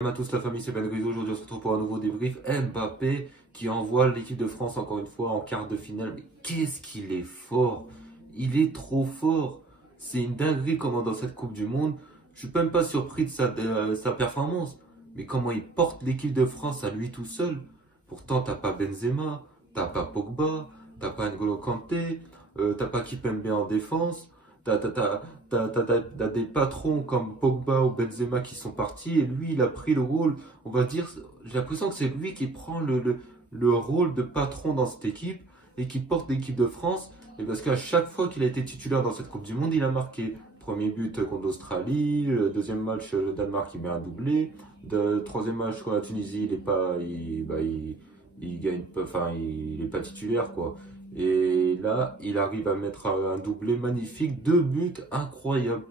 Salut à tous la famille, c'est Ben Grisou. Aujourd'hui on se retrouve pour un nouveau débrief. Mbappé qui envoie l'équipe de France encore une fois en quart de finale. Mais qu'est-ce qu'il est fort! Il est trop fort! C'est une dinguerie comment dans cette Coupe du Monde. Je suis même pas surpris de sa performance. Mais comment il porte l'équipe de France à lui tout seul. Pourtant t'as pas Benzema, t'as pas Pogba, t'as pas N'Golo Kanté, t'as pas Kimpembe en défense. T'as des patrons comme Pogba ou Benzema qui sont partis et lui il a pris le rôle, on va dire, j'ai l'impression que c'est lui qui prend le rôle de patron dans cette équipe et qui porte l'équipe de France. Et parce qu'à chaque fois qu'il a été titulaire dans cette Coupe du Monde, il a marqué. Premier but contre l'Australie, le deuxième match le Danemark il met un doublé, le troisième match contre la Tunisie il est pas, il gagne pas, enfin il est pas titulaire quoi. Et là, il arrive à mettre un doublé magnifique, deux buts incroyables.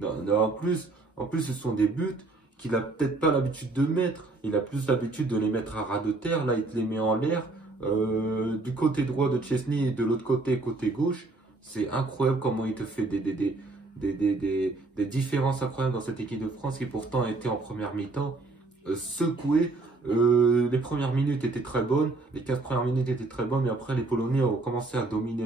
Non, non, en plus, ce sont des buts qu'il a peut-être pas l'habitude de mettre. Il a plus l'habitude de les mettre à ras de terre. Là, il te les met en l'air. Du côté droit de Chesney et de l'autre côté, côté gauche. C'est incroyable comment il te fait des différences incroyables dans cette équipe de France qui pourtant a été en première mi-temps secouée. Les premières minutes étaient très bonnes, les 15 premières minutes étaient très bonnes, mais après les Polonais ont commencé à dominer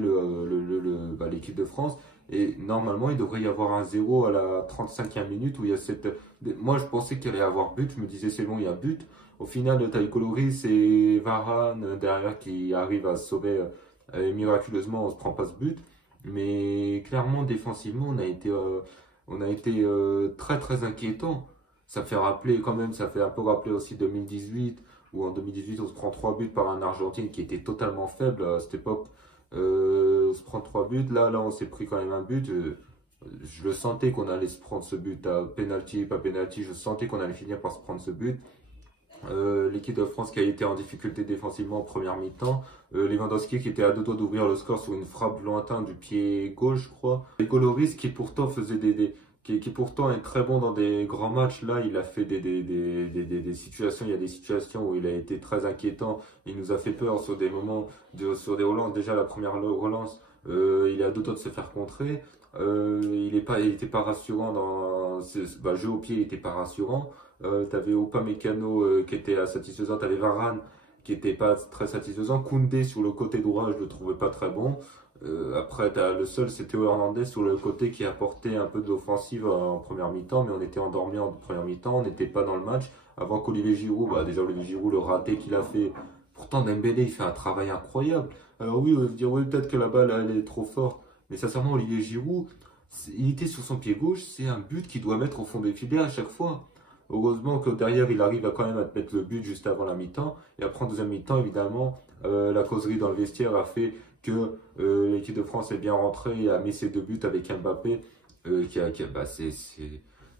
l'équipe de France. Et normalement, il devrait y avoir un 0 à la 35e minute où il y a cette. Moi, je pensais qu'il allait y avoir but, je me disais c'est bon, il y a but. Au final, t'as Lloris et Varane derrière qui arrivent à sauver miraculeusement, on se prend pas ce but. Mais clairement, défensivement, on a été très très inquiétant. Ça fait rappeler quand même, ça fait un peu rappeler aussi 2018, où en 2018 on se prend 3 buts par un Argentine qui était totalement faible à cette époque. On se prend 3 buts, là on s'est pris quand même un but. Je le sentais qu'on allait se prendre ce but à penalty, pas penalty, je sentais qu'on allait finir par se prendre ce but. L'équipe de France qui a été en difficulté défensivement en première mi-temps. Lewandowski qui était à deux doigts d'ouvrir le score sur une frappe lointaine du pied gauche, je crois. Et Lloris qui pourtant faisait qui pourtant est très bon dans des grands matchs. Là, il a fait des situations. Il y a des situations où il a été très inquiétant. Il nous a fait peur sur des moments, sur des relances. Déjà, la première relance, il est à deux doigts de se faire contrer. Il était pas rassurant jeu au pied, il était pas rassurant. T'avais Upamecano qui était satisfaisant, t'avais Varane qui était pas très satisfaisant, Koundé sur le côté droit je le trouvais pas très bon. Après le seul c'est Théo Hernandez sur le côté qui apportait un peu d'offensive en première mi-temps, mais on était endormi en première mi-temps, on n'était pas dans le match avant qu'Olivier Giroud, déjà Olivier Giroud le raté qu'il a fait, pourtant Dembélé il fait un travail incroyable. Alors oui, on va dire oui peut-être que la balle elle est trop forte, mais sincèrement Olivier Giroud il était sur son pied gauche, c'est un but qu'il doit mettre au fond des filets à chaque fois. Heureusement que derrière, il arrive quand même à te mettre le but juste avant la mi-temps. Et après, en deuxième mi-temps, évidemment, la causerie dans le vestiaire a fait que l'équipe de France est bien rentrée et a mis ses deux buts avec Mbappé.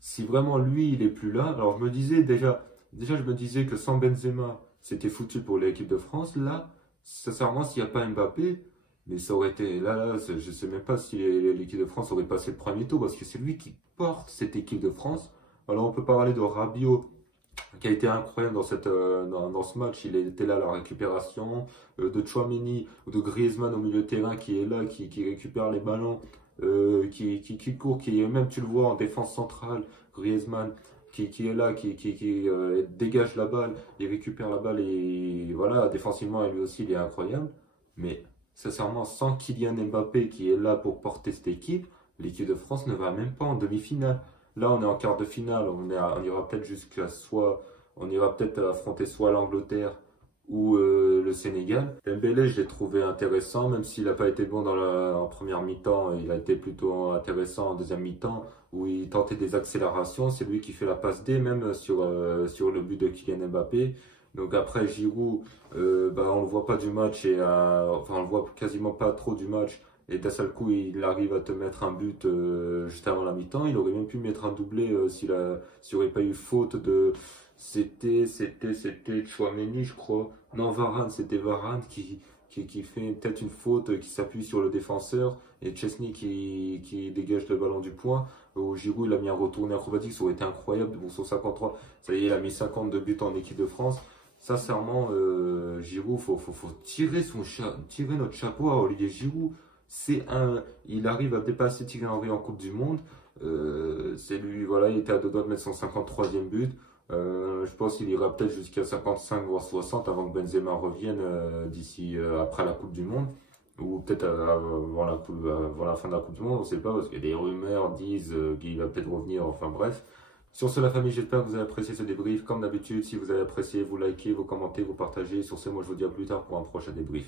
Si vraiment lui, il est plus là. Alors, je me disais déjà, je me disais que sans Benzema, c'était foutu pour l'équipe de France. Là, sincèrement, s'il n'y a pas Mbappé, mais ça aurait été. Je sais même pas si l'équipe de France aurait passé le premier tour parce que c'est lui qui porte cette équipe de France. Alors on peut parler de Rabiot qui a été incroyable dans ce match. Il était là à la récupération, de Tchouaméni ou de Griezmann au milieu de terrain qui est là, qui récupère les ballons, qui court, même tu le vois en défense centrale, Griezmann qui est là, qui dégage la balle, il récupère la balle et voilà, défensivement lui aussi il est incroyable. Mais sincèrement, sans Kylian Mbappé qui est là pour porter cette équipe, l'équipe de France ne va même pas en demi-finale. Là, on est en quart de finale, on ira peut-être on ira peut-être affronter soit l'Angleterre ou le Sénégal. Dembélé, je l'ai trouvé intéressant, même s'il n'a pas été bon en première mi-temps, il a été plutôt intéressant en deuxième mi-temps, où il tentait des accélérations. C'est lui qui fait la passe D, même sur le but de Kylian Mbappé. Donc après, Giroud, on le voit pas du match, enfin on le voit quasiment pas trop du match. Et d'un seul coup, il arrive à te mettre un but juste avant la mi-temps. Il aurait même pu mettre un doublé s'il n'y aurait pas eu faute de. C'était Tchouaméni, je crois. Non, Varane, c'était Varane qui fait peut-être une faute, qui s'appuie sur le défenseur. Et Chesney qui dégage le ballon du point. Au Giroud, il a mis un retourné acrobatique, ça aurait été incroyable. Bon, sur 53, ça y est, il a mis 52 buts en équipe de France. Sincèrement, Giroud, faut tirer notre chapeau à Olivier Giroud. Il arrive à dépasser Thierry Henry en Coupe du Monde. C'est lui, voilà, il était à deux doigts de mettre son 53e but. Je pense qu'il ira peut-être jusqu'à 55 voire 60 avant que Benzema revienne d'ici après la Coupe du Monde. Ou peut-être avant la fin de la Coupe du Monde, on ne sait pas, parce que des rumeurs disent qu'il va peut-être revenir, enfin bref. Sur ce, la famille, j'espère que vous avez apprécié ce débrief. Comme d'habitude, si vous avez apprécié, vous likez, vous commentez, vous partagez. Sur ce, moi je vous dis à plus tard pour un prochain débrief.